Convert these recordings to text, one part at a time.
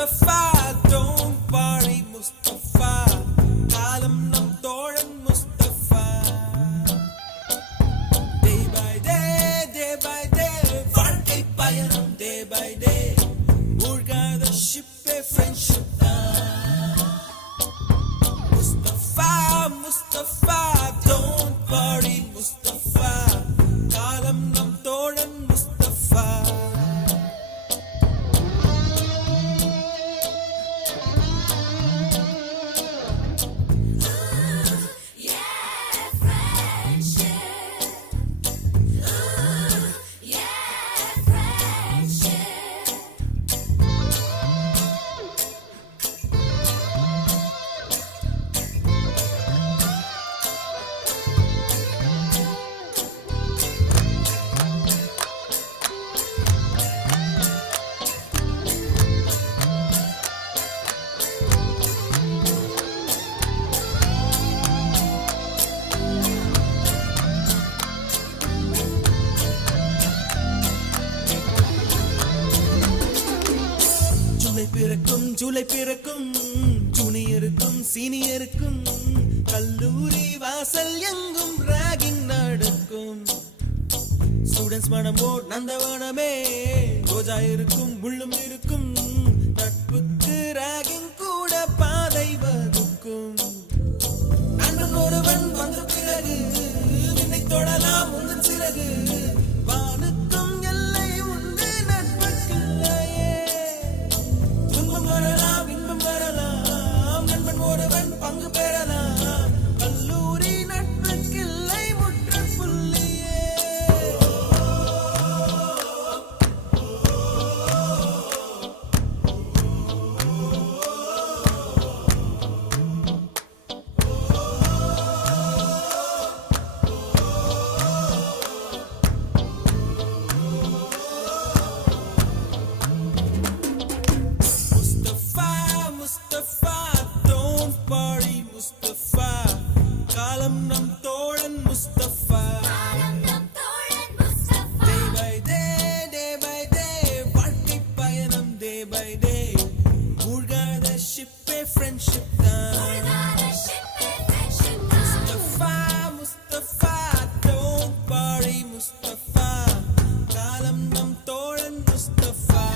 Mustafa, don't worry Mustafa, காலம் நம் தோழன் Mustafa. Day by day, வாழ்க்கை பயணம் day by day, மூழ்காத ஷிப்பே friendship தான். Mustafa, Mustafa, don't worry Mustafa, காலம் நம் தோழன் Mustafa. ஜூலை பிறக்கும் ஜூனியருக்கும் சீனியருக்கும் கல்லூரி வாசல் எங்கும் ராகிங் நடக்கும். ஸ்டூடெண்ட்ஸ் மனமோ நந்தவனமே, ரோஜா இருக்கும் முள்ளும் இருக்கும், நட்புக்கு ராகிங் கூட பாதை வகுக்கும். நண்பன் ஒருவன் வந்த பிறகு விண்ணை தொடலாம் உந்தன் சிறகு, வானுக்கும் எல்லை உண்டு நட்புக்குள்ளையே. துன்பம் வரலாம் இன்பம் வரலாம், நண்பன் ஒருவன் பங்கு பெறலாம், கல்லூரி நட்புக்கில்லை முற்றுப்புள்ளியே. Mustafa, don't worry Mustafa, காலம் நம் தோழன் Mustafa. Day by day, வாழ்க்கை பயணம் day by day, மூழ்காத ஷிப்பே friendship தான். Mustafa, don't worry Mustafa, காலம் நம் தோழன் Mustafa.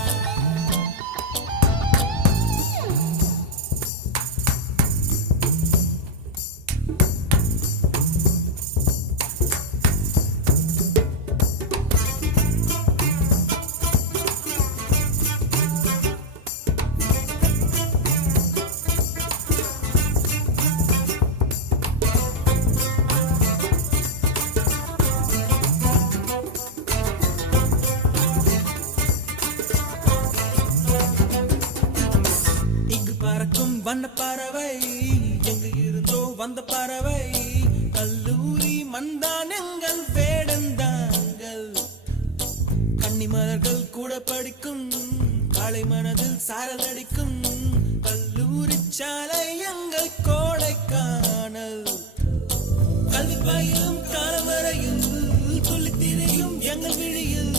வண்ண பறவை எங்கு இருந்தோ வந்த பறவை, கல்லூரி மண்தான் எங்கள் வேடந்தாங்கள். கன்னிமலர்கள் கூட படிக்கும், காலை மனதில் சாரல் அடிக்கும், கல்லூரி சாலை எங்கள் கோடைக்கானல். கல்வி பயிலும் காலம் வரையில் துள்ளித் திரியும் எங்கள் விழியில்,